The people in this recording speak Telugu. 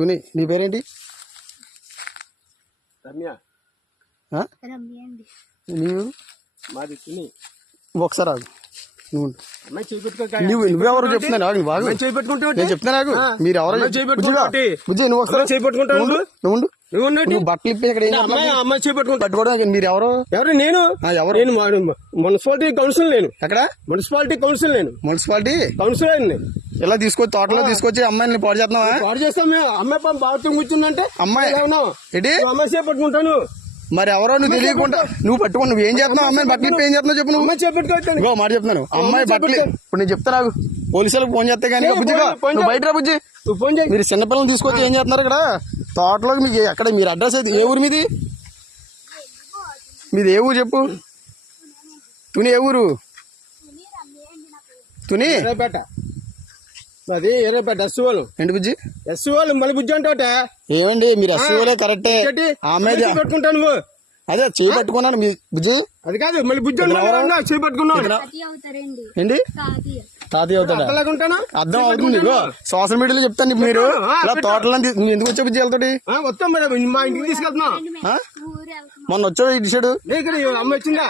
తుని నీ పేరేంటి? రమ్య. నీవు? మాది తుని. ఒకసారి రాదు నువ్వు నువ్వెవరు చెప్తున్నాను నేను చెప్తున్నా నాకు మీరు ఎవరో బుజ్జి నువ్వు ఒకసారి చేపట్టుకుంటావు నువ్వు బట్టలు ఇప్పి ఇక్కడ అమ్మాయి చేపట్టుకుంటా పట్టుకోవడం మీరు ఎవరు? ఎవరు? నేను ఎవరు? నేను మున్సిపాలిటీ కౌన్సిల్. నేను ఎక్కడ? Municipality council. నేను మున్సిపాలిటీ కౌన్సిల్ అయింది. ఇలా తీసుకొచ్చి తోటలో తీసుకొచ్చి అమ్మాయిని పాడు చేస్తున్నావా? పాడు చేస్తాం మేము. అమ్మాయి బాత్రూమ్ కూర్చుందంటే అమ్మాయి ఏంటి అమ్మాయి చేపట్టుకుంటాను. మరి ఎవరో నువ్వు తెలియకుండా నువ్వు పట్టుకో నువ్వు ఏం చేస్తున్నావు? అమ్మాయి బట్టలు ఏం చేస్తున్నావు చెప్పు. నువ్వు చేపట్టుకో మాట చెప్తున్నాను. అమ్మాయి బట్టలు ఇప్పుడు నేను చెప్తా నాకు పోలీసులకు ఫోన్ చేస్తే కానీ బుజ్జిగా బయట రా బుజ్జి. మీరు చిన్నపిల్లలు తీసుకొచ్చి ఏం చేస్తున్నారు ఇక్కడ తోటలోకి? మీకు ఎక్కడ మీరు అడ్రస్ అయితే ఏ ఊరు మీది? మీది ఏ ఊరు చెప్పు. తుని ఏ ఊరు? తుని అది ఎర్రపేట ఎస్సీఓలు. ఏంటి బుజ్జి? ఎస్సీఓలు మళ్ళీ బుజ్జి అంటే ఏమండి మీరు ఎస్సీఓలే కరెక్టే. అమ్మాయి పెట్టుకుంటాను నువ్వు అదే చేయి పట్టుకున్నాను మీ బుజ్జి. అది కాదు మళ్ళీ బుజ్జి చేయి పట్టుకున్నావు ఏంటి? తాతయ్య అవుతాడా? అర్థం అవుతుంది నీకు. సోషల్ మీడియాలో చెప్తాను మీరు ఇలా తోటలో నువ్వు ఎందుకు వచ్చావు బుజ్జి వెళ్తాడు? వస్తాం మేడం మా ఇంటికి తీసుకెళ్తున్నా. మొన్న వచ్చావు ఇటు సైడు అమ్మ వచ్చిందా?